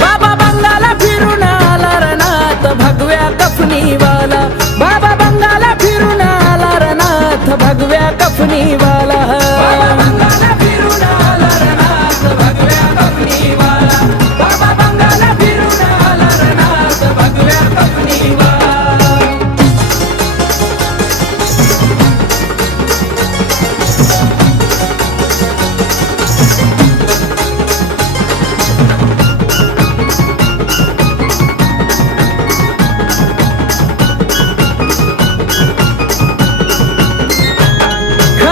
बाबा बंगाला फिरून आला रनाथ भगव्या कफनी वाला बाबा बंगाला फिरून आला रनाथ भगव्या कफनी वाला बाबा बंगाला फिरून आला रनाथ भगव्या कफनी वाला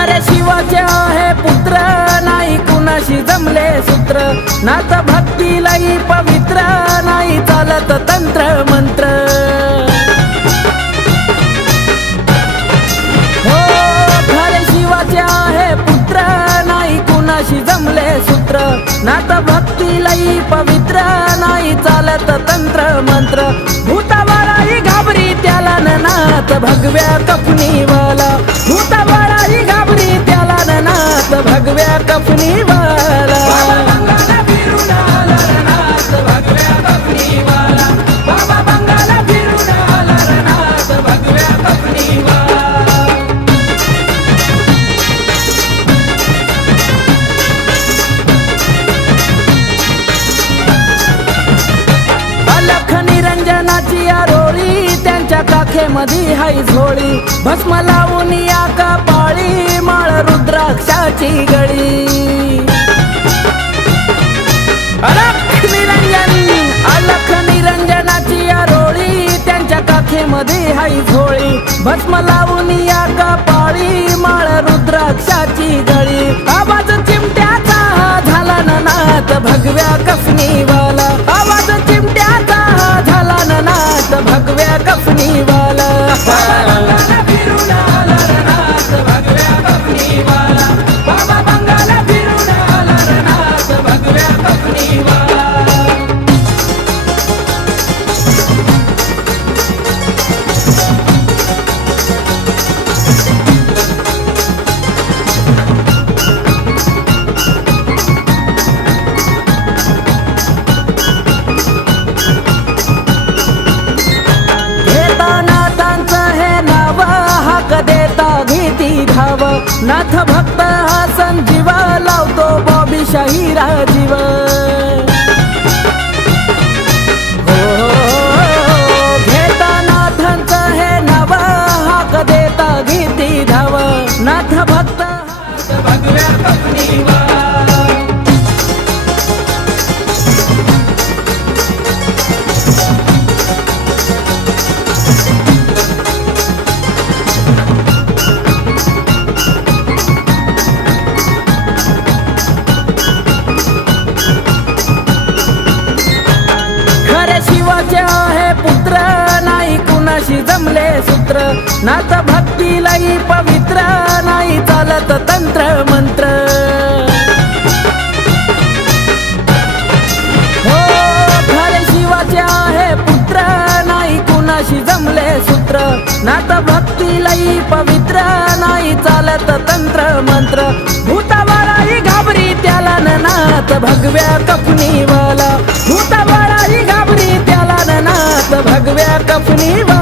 आहे पुत्र नाही कुणाशी जमले सूत्र नात भक्तीलाही पवित्र नाही चालत तंत्र मंत्र हो खरे शिवाचे आहे पुत्र नाही कुणाशी जमले सूत्र नात भक्तीलाही पवित्र नाही चालत तंत्र मंत्र भूताबाळाही घाबरी त्याला नाथ भगव्या कफनी वाला भूताबाळाही घाबरी त्याला नाथ भगव्या कफनी वाला बाबा बंगाला फिरून आला रनाथ भगव्या कफनी वाला बाबा बंगाला फिरून आला रनाथ भगव्या कफनी वाला अलख निरंजनाची आरोळी त्यांच्या काखेमध्ये हाय झोळी भस्म लावून या कपाळी माळ रुद्राक्षाची गळी अलख निरंजनाची आरोळी त्यांच्या काखेमध्ये हाय झोळी भस्म लावून या कपाळी माळ रुद्राक्षाची गळी आवाज चिमट्याचा झाला नाथ भगव्या कफनी वाला आवाज चिमट्याचा झाला नाथ भगव्या कफनी वाला फिरून आला रनाथ भगव्या कफनी वाला बाबा बंगाला फिरून आला रनाथ भगव्या कफनी वाला नाथ भक्त हा संजीवा लावतो बॉबी शाहीरा जीव घेता नाथांचं हे नाव हाक देता गीती धाव नाथ भक्त भगव्या कफनी वाला आहे पुत्र नाही कुणाशी जमले सूत्र नात भक्तीलाही पवित्र नाही चालत तंत्र मंत्र हो खरे शिवाचे आहे पुत्र नाही कुणाशी जमले सूत्र नात भक्तीलाही पवित्र नाही चालत तंत्र मंत्र भूताबाळाही घाबरी त्याला नाथ भगव्या कफनी वाला भूताबाळाही घाबरी त्याला नाथ भगव्या कफनी वाला